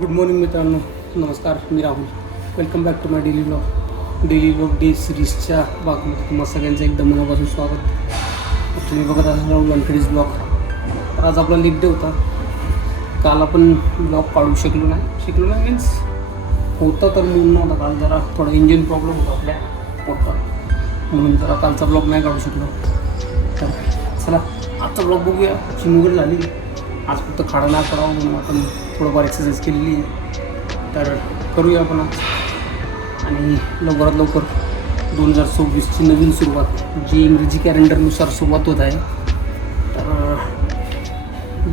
Good morning मित्रांनो, नमस्कार. मी Rahul. Welcome back to my daily vlog day सिरीजच्या भागामध्ये तुम्हाला सगळ्यांचं एकदम मनापासून स्वागत. तुम्ही बघत असाल राहुल वानखेडेज ब्लॉग. तर आज आपला लीग डे होता. काल आपण ब्लॉग काढू शकलो नाही मीन्स होतं तर म्हणून नव्हता. काल जरा थोडा इंजिन प्रॉब्लेम होता आपल्या पोटात, म्हणून जरा कालचा ब्लॉग नाही काढू शकलो. तर चला आजचा ब्लॉग बघूया. चिमुगड झाली आज, फक्त खाडा नाही करावं म्हणून आपण थोडंफार एक्सरसाइज केलेली आहे. तर करूया आपण आज. आणि लवकरात लवकर 2024ची नवीन सुरुवात जी इंग्रजी कॅलेंडरनुसार सुरुवात होत आहे. तर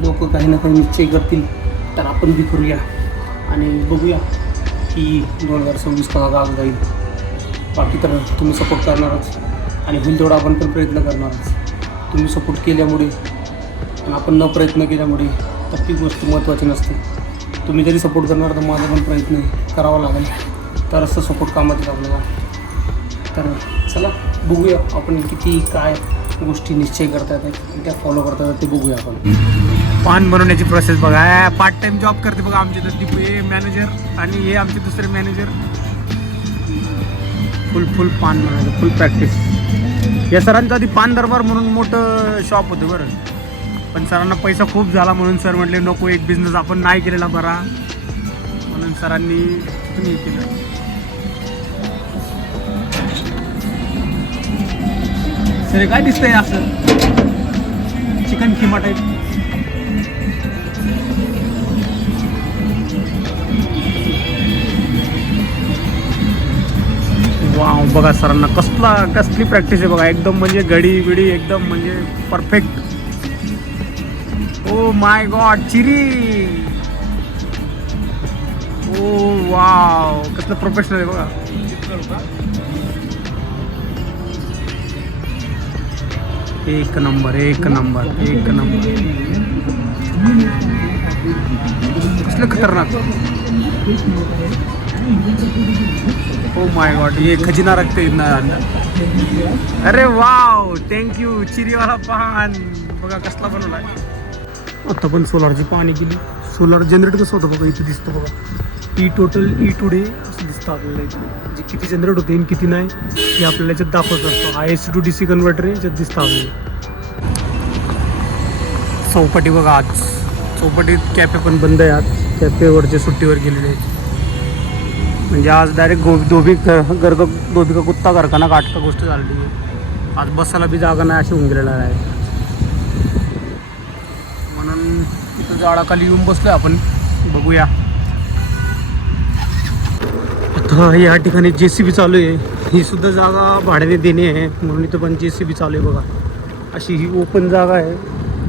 लोक काही ना काही निश्चय करतील, तर आपण बी करूया आणि बघूया की 2026 कसा गाव जाईल. बाकी तर तुम्ही सपोर्ट करणारच आणि होईल तेवढा आपण पण प्रयत्न करणारच. तुम्ही सपोर्ट केल्यामुळे आणि आपण न प्रयत्न केल्यामुळे तर ती गोष्ट महत्त्वाची नसते. तुम्ही जरी सपोर्ट करणार तर माझा पण प्रयत्न करावा लागेल, तर असं सपोर्ट कामात येईल आपल्याला. तर चला बघूया आपण किती काय गोष्टी निश्चय करता येतात, त्या फॉलो करता येतात ते बघूया आपण. पान बनवण्याची प्रोसेस बघा. पार्ट टाइम जॉब करते बघा आमचे तर दीपू हे मॅनेजर आणि हे आमचे दुसरे मॅनेजर. फुल पान बनवायचं, फुल प्रॅक्टिस. या सरांचं आधी पान दरबार म्हणून मोठं शॉप होतं बरं, पण सरांना पैसा खूप झाला म्हणून सर म्हटले नको, एक बिझनेस आपण नाही केलेला बरा, म्हणून सरांनी तुम्ही केलं. सर काय दिसतंय असं चिकन किमा टाईप? वाव बघा सरांना कसली प्रॅक्टिस आहे बघा. एकदम म्हणजे घडी बिडी एकदम म्हणजे परफेक्ट. ओ माय गॉड, चिरी. ओ वाव, कसलं प्रोफेशनल आहे बघा. एक नंबर. कसलं खतरनाक. ओ माय गॉड, ये खजिना रखते इतना अंदर. अरे वाव, थँक्यू. चिरीवाला पान बघा कसला बनवला आहे. आता पण सोलारची पाहणी केली. सोलार जनरेट कसं होतं बघा, इथे दिसतं बघा. ई टोटल ई टुडे असं दिसतं आपल्याला इथे, म्हणजे किती जनरेट होते आणि किती नाही हे आपल्याला याच्यात दाखवत असतो. ISC to DC कन्व्हर्टर याच्यात दिसतं आपल्याला. चौपाटी बघा, आज चौपाटीत कॅफे पण बंद आहे. आज कॅफेवरचे सुट्टीवर गेलेले आहेत. म्हणजे आज डायरेक्ट धोबी का कुत्ता घरकाना काटका गोष्ट झाली आहे. आज बसायला बी जागा नाही अशी होऊन गेलेला आहे. म्हणून इथं झाडाखाली येऊन बसलोय आपण. बघूया आता या ठिकाणी JCB चालू आहे. ही सुद्धा जागा भाड्याने देणे आहे, म्हणून इथं पण JCB चालू आहे बघा. अशी ही ओपन जागा आहे,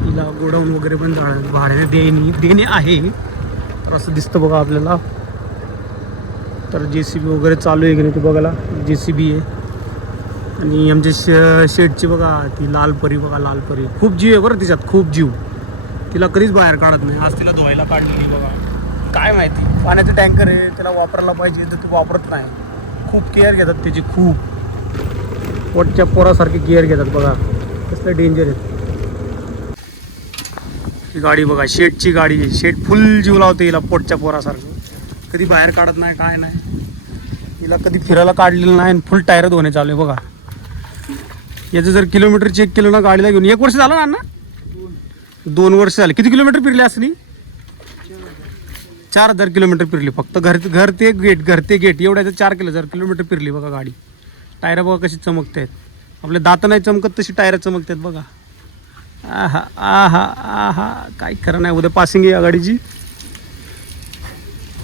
हिला गोडाऊन वगैरे पण भाड्याने देणे आहे. तर असं दिसतं बघा आपल्याला. तर JCB वगैरे चालू आहे की नाही ते बघायला. JCB आहे. आणि आमच्या शेडची बघा ती लाल परी बघा. लाल परी खूप जीव आहे बरं तिच्यात, खूप जीव. तिला कधीच बाहेर काढत नाही. आज तिला धुवायला काढलेली बघा. काय माहिती, पाण्याचं टँकर आहे, त्याला वापरायला पाहिजे तर ती वापरत नाही. खूप केअर घेतात त्याची, खूप पोटच्या पोरासारखी केअर घेतात बघा. कसलं डेंजर आहे. ही गाडी बघा, शेडची गाडी आहे. शेड फुल जीव लावते हिला पोटच्या पोरासारखं. कधी बाहेर काढत नाही, काय नाही. हिला कधी फिरायला काढलेलं नाही आणि फुल टायर धुणे चालू आहे बघा. याचं जर किलोमीटर चेक केलं ना गाडीला घेऊन, 1 वर्ष झालं ना. 2 वर्ष झाले. किती किलोमीटर फिरले असली? 4000 किलोमीटर फिरली फक्त. घर ते गेट एवढ्याचं 4 किलोमीटर फिरली बघा गाडी. टायर बघा कशी चमकत आहेत. आपले दात नाही चमकत तशी टायर चमकतात बघा. आहा काय खरं नाही. उद्या पासिंग आहे या गाडीची.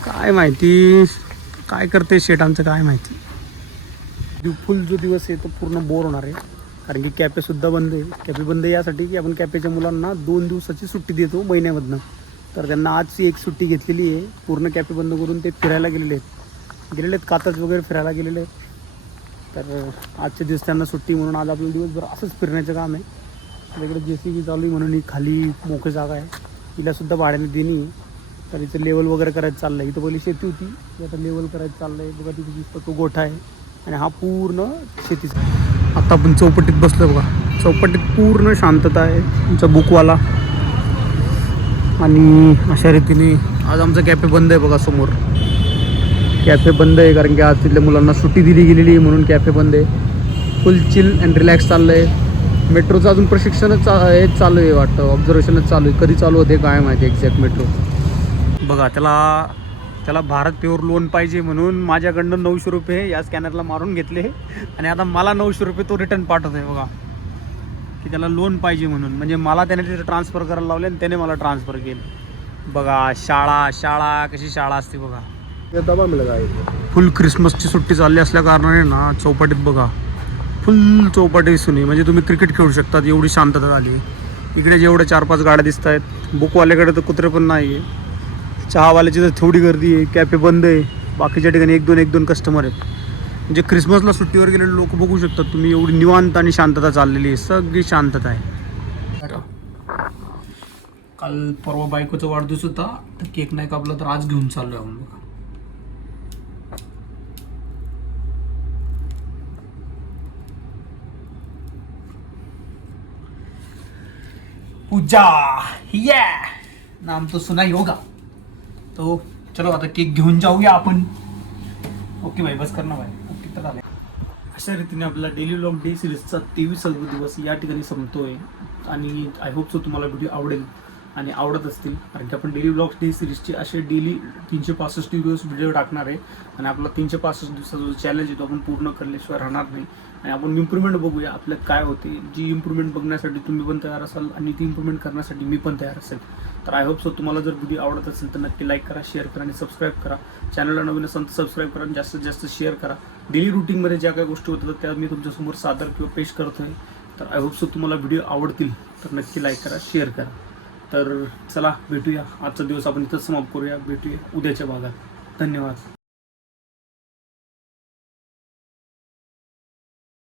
काय माहिती काय करते शेट आमचं, काय माहिती. फुल जो दिवस आहे तो पूर्ण बोर होणार आहे, कारण की कॅफेसुद्धा बंद आहे. कॅफे बंद यासाठी की आपण कॅफेच्या मुलांना 2 दिवसाची सुट्टी देतो महिन्यामधनं. तर त्यांना आजची एक सुट्टी घेतलेली आहे. पूर्ण कॅफे बंद करून ते फिरायला गेलेले आहेत. कातच वगैरे फिरायला गेलेले आहेत. तर आजचे दिवस त्यांना सुट्टी म्हणून आज आपलं दिवसभर असंच फिरण्याचं काम आहे. आपल्याकडे JCB चालू आहे म्हणून ही खाली मोकळी जागा आहे. हिलासुद्धा भाड्याने देणी आहे. तर इथं लेवल वगैरे करायचं चाललं आहे. इथं पहिली शेती होती, आता लेवल करायचं चाललं आहे बघा. तिथे दिसतं तो गोठा आहे आणि हा पूर्ण शेतीचा. आता आपण चौपटीत बसलो बघा. चौपटीत पूर्ण शांतता आहे. तुमचा बुकवाला आणि अशा रीतीने आज आमचा कॅफे बंद आहे बघा समोर. कॅफे बंद आहे कारण की आज तिथल्या मुलांना सुट्टी दिली गेलेली आहे म्हणून कॅफे बंद आहे. फुल चिल अँड रिलॅक्स चाललं आहे. मेट्रोचं अजून प्रशिक्षणच हेच चालू आहे वाटतं, ऑब्झर्वेशनच चालू आहे. कधी चालू होते काय माहिती एक्झॅक्ट मेट्रो. बघा त्याला भारत पेवर लोन पाहिजे म्हणून माझ्याकडनं 900 रुपये या स्कॅनरला मारून घेतले आणि आता मला 900 रुपये तो रिटर्न पाठवतो आहे बघा, की त्याला लोन पाहिजे म्हणून. म्हणजे मला त्याने तिथे ट्रान्सफर करायला लावले आणि त्याने मला ट्रान्सफर केलं. बघा शाळा कशी शाळा असते बघा. दबा मिळत आहे. फुल क्रिसमसची सुट्टी चालली असल्या कारणाने ना चौपाटीत बघा फुल चौपाटी सुनी. म्हणजे तुम्ही क्रिकेट खेळू शकतात एवढी शांतता झाली. इकडे जेवढे 4-5 गाड्या दिसत आहेत. बुकवाल्याकडे तर कुत्रे पण नाही आहे. चहावाल्याची तर थोडी गर्दी आहे. कॅफे बंद आहे. बाकीच्या ठिकाणी एक दोन कस्टमर आहेत. म्हणजे क्रिसमसला सुट्टीवर गेलेले लोक बघू शकतात तुम्ही. एवढी निवांत आणि शांतता चाललेली आहे. सगळी शांतता आहे. काल परवा बायकोचा वाढदिवस होता तर केक नाही कापला तर आज घेऊन चाललोय आपण बघा. पूजा ये नाम तो सुना ही होगा. तो चलो आता केक घेऊन जाऊया आपण. ओके भाई बस करना भाई. ओके तर आले. अशा रीतीने आपला डेली व्लॉग डे सिरीजचा 23वा दिवस या ठिकाणी संपतोय आणि आय होप सो तुम्हाला व्हिडिओ आवडेल आणि आवडत असतील. कारण की आपण डेली व्लॉग डे सिरीजचे असे डेली 365 दिवस व्हिडिओ टाकणार आहे आणि आपला 365 दिवसाचा जो चॅलेंज आहे तो आपण पूर्ण करल्याशिवाय राहणार नाही. आणि आपण इम्प्रूव्हमेंट बघूया आपल्यात काय होते. जी इम्प्रूव्हमेंट बघण्यासाठी तुम्ही पण तयार असाल आणि ती इम्प्रूव्हमेंट करण्यासाठी मी पण तयार असेल. तर आय होप सो तुम्हाला जर व्हिडिओ आवडत असेल तर नक्की लाईक करा, शेअर करा आणि सबस्क्राईब करा. चॅनलला नवीन असेल तर सबस्क्राईब करा आणि जास्तीत जास्त शेअर करा. डेली रुटीनमध्ये ज्या काही गोष्टी होतात त्या मी तुमच्यासमोर सादर किंवा पेश करतोय. तर आय होप सो तुम्हाला व्हिडिओ आवडतील तर नक्की लाईक करा, शेअर करा. तर चला भेटूया. आजचा दिवस आपण इथंच समाप्त करूया. भेटूया उद्याच्या भागात. धन्यवाद.